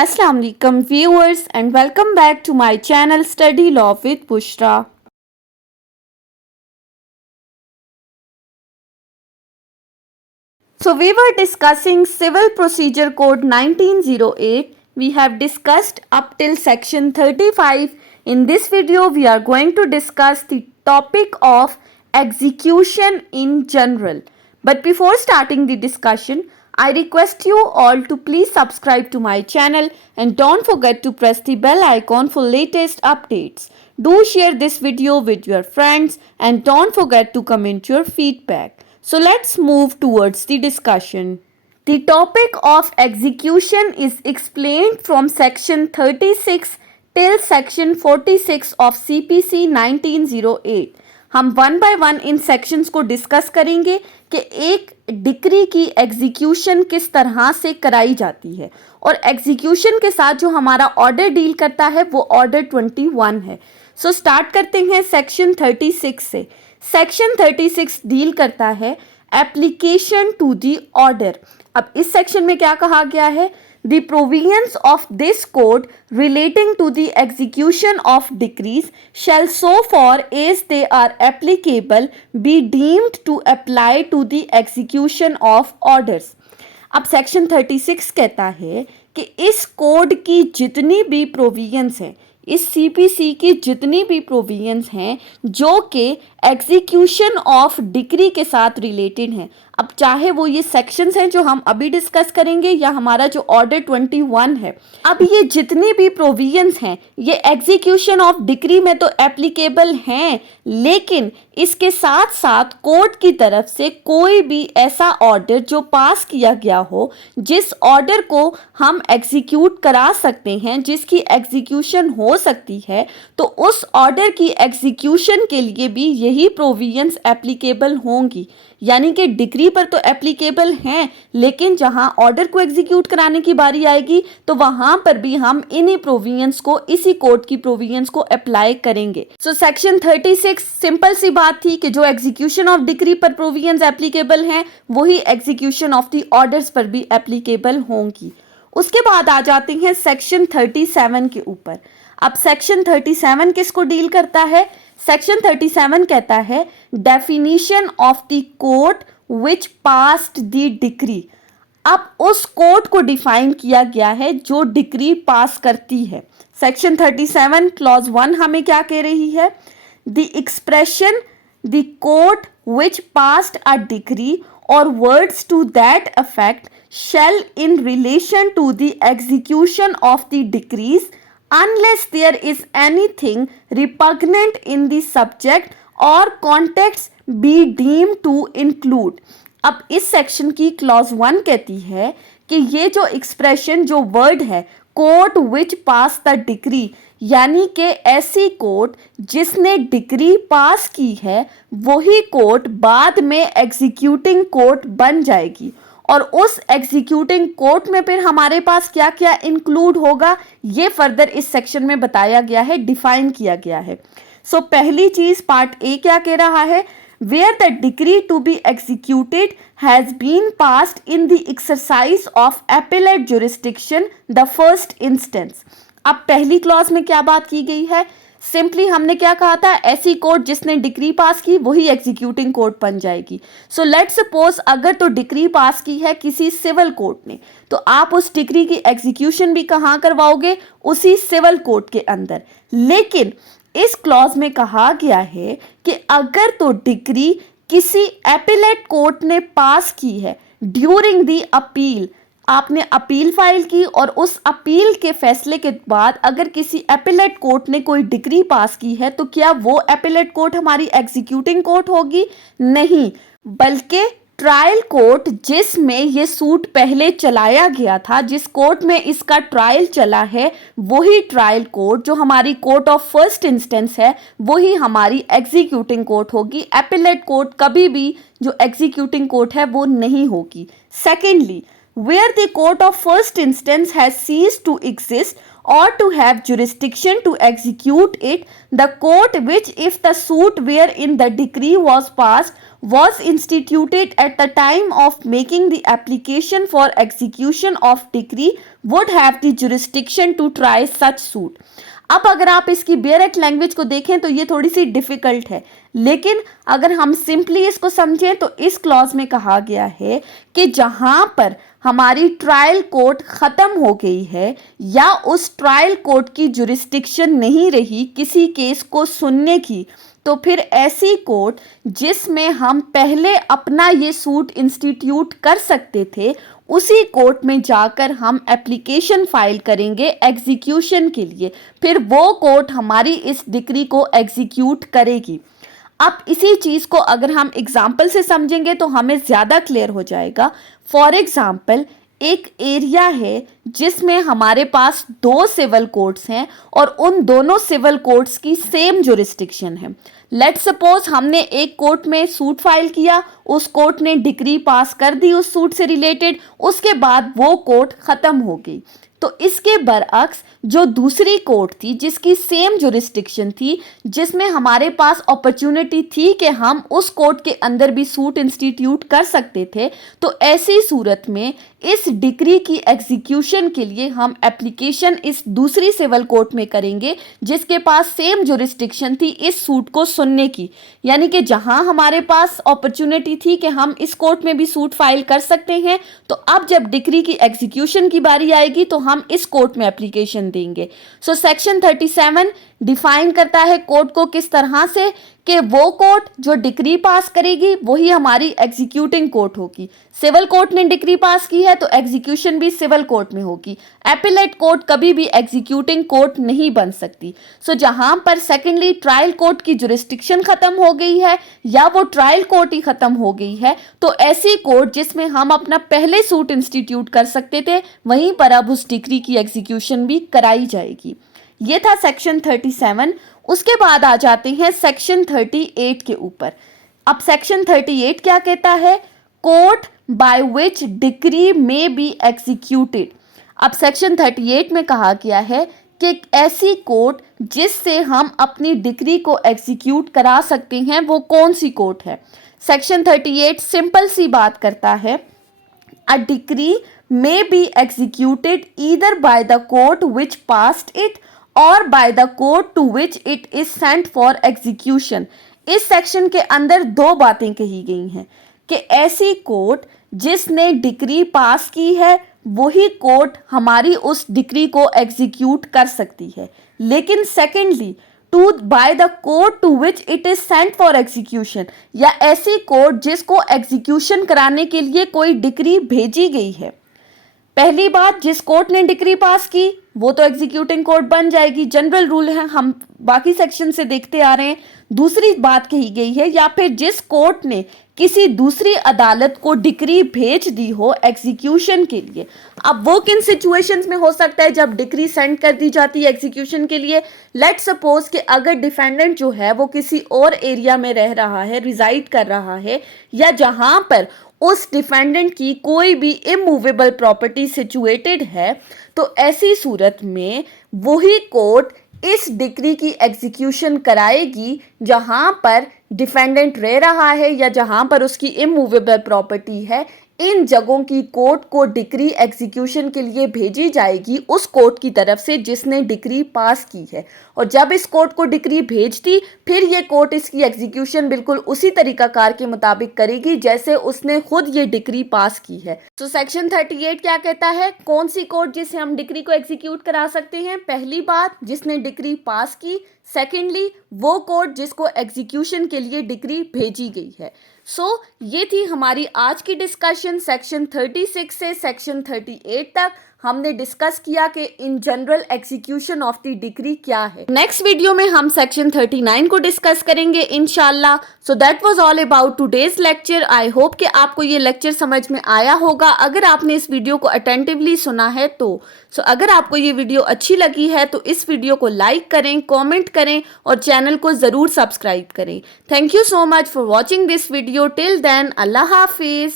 Assalamu alaikum viewers and welcome back to my channel Study Law with Bushra. So we were discussing Civil Procedure Code 1908. We have discussed up till section 35. In this video we are going to discuss the topic of execution in general. But before starting the discussion, I request you all to please subscribe to my channel and don't forget to press the bell icon for latest updates. Do share this video with your friends and don't forget to comment your feedback. So let's move towards the discussion. The topic of execution is explained from section 36 till section 46 of CPC 1908. हम one by one in sections को discuss करेंगे कि एक decree की execution किस तरह से कराई जाती है और एग्जीक्यूशन के साथ जो हमारा ऑर्डर डील करता है वो ऑर्डर 21 है. सो स्टार्ट करते हैं सेक्शन 36 से. सेक्शन 36 डील करता है एप्लीकेशन टू द ऑर्डर. अब इस सेक्शन में क्या कहा गया है? The provisions of this code relating to the execution of decrees shall so far as they are applicable be deemed to apply to the execution of orders. अब section 36 कहता है कि इस कोड की जितनी भी प्रोविजंस हैं, इस सीपीसी की जितनी भी प्रोविजंस हैं जो कि एग्जीक्यूशन ऑफ डिक्री के साथ रिलेटेड हैं, अब चाहे वो ये सेक्शंस हैं जो हम अभी डिस्कस करेंगे या हमारा जो ऑर्डर 21 है, अब ये जितनी भी प्रोविजंस हैं ये एग्जीक्यूशन ऑफ डिक्री में तो एप्लीकेबल हैं, लेकिन इसके साथ साथ कोर्ट की तरफ से कोई भी ऐसा ऑर्डर जो पास किया गया हो जिस ऑर्डर को हम एग्जीक्यूट करा सकते हैं, जिसकी एग्जीक्यूशन हो सकती है, तो उस ऑर्डर की एग्जीक्यूशन के लिए भी यही प्रोविजंस एप्लीकेबल होंगी. यानी कि डिक्री पर तो एप्लीकेबल हैं, लेकिन जहां ऑर्डर को एग्जीक्यूट कराने की बारी आएगी तो वहां पर भी हम इन्हीं प्रोविजंस को, इसी कोड की प्रोविजंस को अप्लाई करेंगे. सो सेक्शन 36 सिंपल सी बात थी कि जो एग्जीक्यूशन ऑफ डिक्री पर प्रोविजंस एप्लीकेबल हैं वही एग्जीक्यूशन ऑफ द ऑर्डर्स पर भी एप्लीकेबल होंगी. उसके बाद आ जाते हैं सेक्शन 37 के ऊपर. अब सेक्शन 37 किसको डील करता है? सेक्शन 37 कहता है definition of the court which passed the decree. अब उस कोर्ट को डिफाइन किया गया है जो डिक्री पास करती है. सेक्शन 37 क्लॉज 1 हमें क्या कह रही है? The expression the court which passed a decree or words to that effect shall in relation to the execution of the decrees unless there is anything repugnant in the subject or context be deemed to include. अब इस section की clause 1 कहती है कि ये जो expression, जो word है court which pass the decree, यानी कि ऐसी कोर्ट जिसने डिक्री पास की है वही कोर्ट बाद में एग्जीक्यूटिंग कोर्ट बन जाएगी. और उस एग्जीक्यूटिंग कोर्ट में फिर हमारे पास क्या क्या इंक्लूड होगा ये फर्दर इस सेक्शन में बताया गया है, डिफाइन किया गया है. सो पहली चीज पार्ट ए क्या कह रहा है? Where the decree to be executed has been passed in the exercise of appellate jurisdiction, the first instance. अब पहली क्लॉज में क्या बात की गई है? सिंपली हमने क्या कहा था? ऐसी कोर्ट जिसने डिक्री पास की वही एग्जीक्यूटिंग कोर्ट बन जाएगी. सो लेट्स सपोज अगर तो डिक्री पास की है किसी सिविल कोर्ट ने, तो आप उस डिक्री की एग्जीक्यूशन भी कहाँ करवाओगे? उसी सिविल कोर्ट के अंदर. लेकिन इस क्लॉज में कहा गया है कि अगर तो डिक्री किसी एपिलेट कोर्ट ने पास की है ड्यूरिंग द अपील, आपने अपील फाइल की और उस अपील के फैसले के बाद अगर किसी एपिलेट कोर्ट ने कोई डिक्री पास की है तो क्या वो एपिलेट कोर्ट हमारी एग्जीक्यूटिंग कोर्ट होगी? नहीं, बल्कि ट्रायल कोर्ट जिसमें ये सूट पहले चलाया गया था, जिस कोर्ट में इसका ट्रायल चला है, वही ट्रायल कोर्ट जो हमारी कोर्ट ऑफ फर्स्ट इंस्टेंस है वही हमारी एग्जीक्यूटिंग कोर्ट होगी. एपिलेट कोर्ट कभी भी जो एग्जीक्यूटिंग कोर्ट है वो नहीं होगी. Secondly, where the court of first instance has ceased to exist or to have jurisdiction to execute it, the court which if the suit wherein the decree was passed was instituted at the time of making the application for execution of decree would have the jurisdiction to try such suit. अब अगर आप इसकी बेयरक्ट language को देखें तो ये थोड़ी सी difficult है, लेकिन अगर हम सिंपली इसको समझें तो इस क्लॉज में कहा गया है कि जहां पर हमारी ट्रायल कोर्ट खत्म हो गई है या उस ट्रायल कोर्ट की जुरिस्डिक्शन नहीं रही किसी केस को सुनने की, तो फिर ऐसी कोर्ट जिसमें हम पहले अपना ये सूट इंस्टीट्यूट कर सकते थे, उसी कोर्ट में जाकर हम एप्लीकेशन फाइल करेंगे एग्जीक्यूशन के लिए। फिर वो कोर्ट हमारी इस डिक्री को एग्जीक्यूट करेगी। अब इसी चीज़ को अगर हम एग्जाम्पल से समझेंगे तो हमें ज़्यादा क्लियर हो जाएगा। फॉर एग्जाम्पल, एक एरिया है जिसमें हमारे पास 2 सिविल कोर्ट्स हैं और उन दोनों सिविल कोर्ट्स की सेम जुरिस्डिक्शन है। लेट्स सपोज हमने एक कोर्ट में सूट फाइल किया, उस कोर्ट ने डिक्री पास कर दी उस सूट से रिलेटेड, उसके बाद वो कोर्ट ख़त्म हो गई। तो इसके बरअक्स जो दूसरी कोर्ट थी जिसकी सेम जुरिस्डिक्शन थी, जिसमें हमारे पास अपॉर्चुनिटी थी कि हम उस कोर्ट के अंदर भी सूट इंस्टीट्यूट कर सकते थे, तो ऐसी सूरत में इस डिक्री की एग्जीक्यूशन के लिए हम एप्लीकेशन इस दूसरी सिविल कोर्ट में करेंगे जिसके पास सेम जुरिस्डिक्शन थी इस सूट को सुनने की। यानी कि जहां हमारे पास अपॉर्चुनिटी थी कि हम इस कोर्ट में भी सूट फाइल कर सकते हैं, तो अब जब डिक्री की एग्जीक्यूशन की बारी आएगी तो हम इस कोर्ट में एप्लीकेशन देंगे। सो सेक्शन 37 डिफाइन करता है कोर्ट को किस तरह से कि वो कोर्ट जो डिक्री पास करेगी वही हमारी एग्जीक्यूटिंग कोर्ट होगी। सिविल कोर्ट ने डिक्री पास की है तो एग्जीक्यूशन भी सिविल कोर्ट में होगी। एपिलेट कोर्ट कभी भी एग्जीक्यूटिंग कोर्ट नहीं बन सकती। सो जहां पर सेकेंडली ट्रायल कोर्ट की जुरिस्डिक्शन खत्म हो गई है या वो ट्रायल कोर्ट ही खत्म हो गई है, तो ऐसी कोर्ट जिसमें हम अपना पहले सूट इंस्टीट्यूट कर सकते थे, वहीं पर अब उस डिक्री की एग्जीक्यूशन भी कराई जाएगी। ये था सेक्शन 37। उसके बाद आ जाते हैं सेक्शन 38 के ऊपर। अब सेक्शन 38 क्या कहता है? कोर्ट बाय विच डिक्री में बी एग्जीक्यूटेड। अब सेक्शन 38 में कहा गया है कि ऐसी कोर्ट जिससे हम अपनी डिक्री को एग्जीक्यूट करा सकते हैं वो कौन सी कोर्ट है। सेक्शन 38 सिंपल सी बात करता है, अ decree may be executed either by the court which passed it or by the court to which it is sent for execution। इस सेक्शन के अंदर 2 बातें कही गई हैं कि ऐसी कोर्ट जिसने डिक्री पास की है वही कोर्ट हमारी उस डिक्री को एग्जीक्यूट कर सकती है, लेकिन secondly to by the court to which it is sent for execution, या ऐसी कोर्ट जिसको एग्जीक्यूशन कराने के लिए कोई डिक्री भेजी गई है। पहली बात, जिस कोर्ट ने डिक्री पास की वो तो एग्जीक्यूटिंग कोर्ट बन जाएगी, जनरल रूल है, हम बाकी सेक्शन से देखते आ रहे हैं। दूसरी बात कही गई है, या फिर जिस कोर्ट ने किसी दूसरी अदालत को डिक्री भेज दी हो एग्जीक्यूशन के लिए। अब वो किन सिचुएशंस में हो सकता है जब डिक्री सेंड कर दी जाती है एग्जीक्यूशन के लिए? लेट्स सपोज कि अगर डिफेंडेंट जो है वो किसी और एरिया में रह रहा है, रिजाइड कर रहा है, या जहां पर उस डिफेंडेंट की कोई भी इमूवेबल प्रॉपर्टी सिचुएटेड है, तो ऐसी सूरत में वही कोर्ट इस डिक्री की एग्जीक्यूशन कराएगी जहां पर डिफेंडेंट रह रहा है या जहां पर उसकी इमूवेबल प्रॉपर्टी है। इन जगहों की कोर्ट को डिक्री एग्जीक्यूशन के लिए भेजी जाएगी उस कोर्ट की तरफ से जिसने डिक्री पास की है, और जब इस कोर्ट को डिक्री भेज दी फिर ये कोर्ट इसकी एग्जीक्यूशन बिल्कुल उसी तरीकाकार के मुताबिक करेगी जैसे उसने खुद ये डिक्री पास की है। तो सेक्शन 38 क्या कहता है? कौन सी कोर्ट जिससे हम डिक्री को एग्जीक्यूट करा सकते हैं? पहली बात, जिसने डिक्री पास की। सेकेंडली, वो कोर्ट जिसको एग्जीक्यूशन के लिए डिक्री भेजी गई है। ये थी हमारी आज की डिस्कशन। सेक्शन 36 से सेक्शन 38 तक हमने डिस्कस किया कि in general execution of the decree क्या है। नेक्स्ट वीडियो में हम सेक्शन 39 को डिस्कस करेंगे इंशाल्लाह। So that was all about today's lecture. I hope कि आपको ये लेक्चर समझ में आया होगा अगर आपने इस वीडियो को अटेंटिवली सुना है तो। अगर आपको ये वीडियो अच्छी लगी है तो इस वीडियो को लाइक करें, कॉमेंट करें और चैनल को ज़रूर सब्सक्राइब करें। Thank you so much for watching this video. Till then, अल्लाह हाफिज़।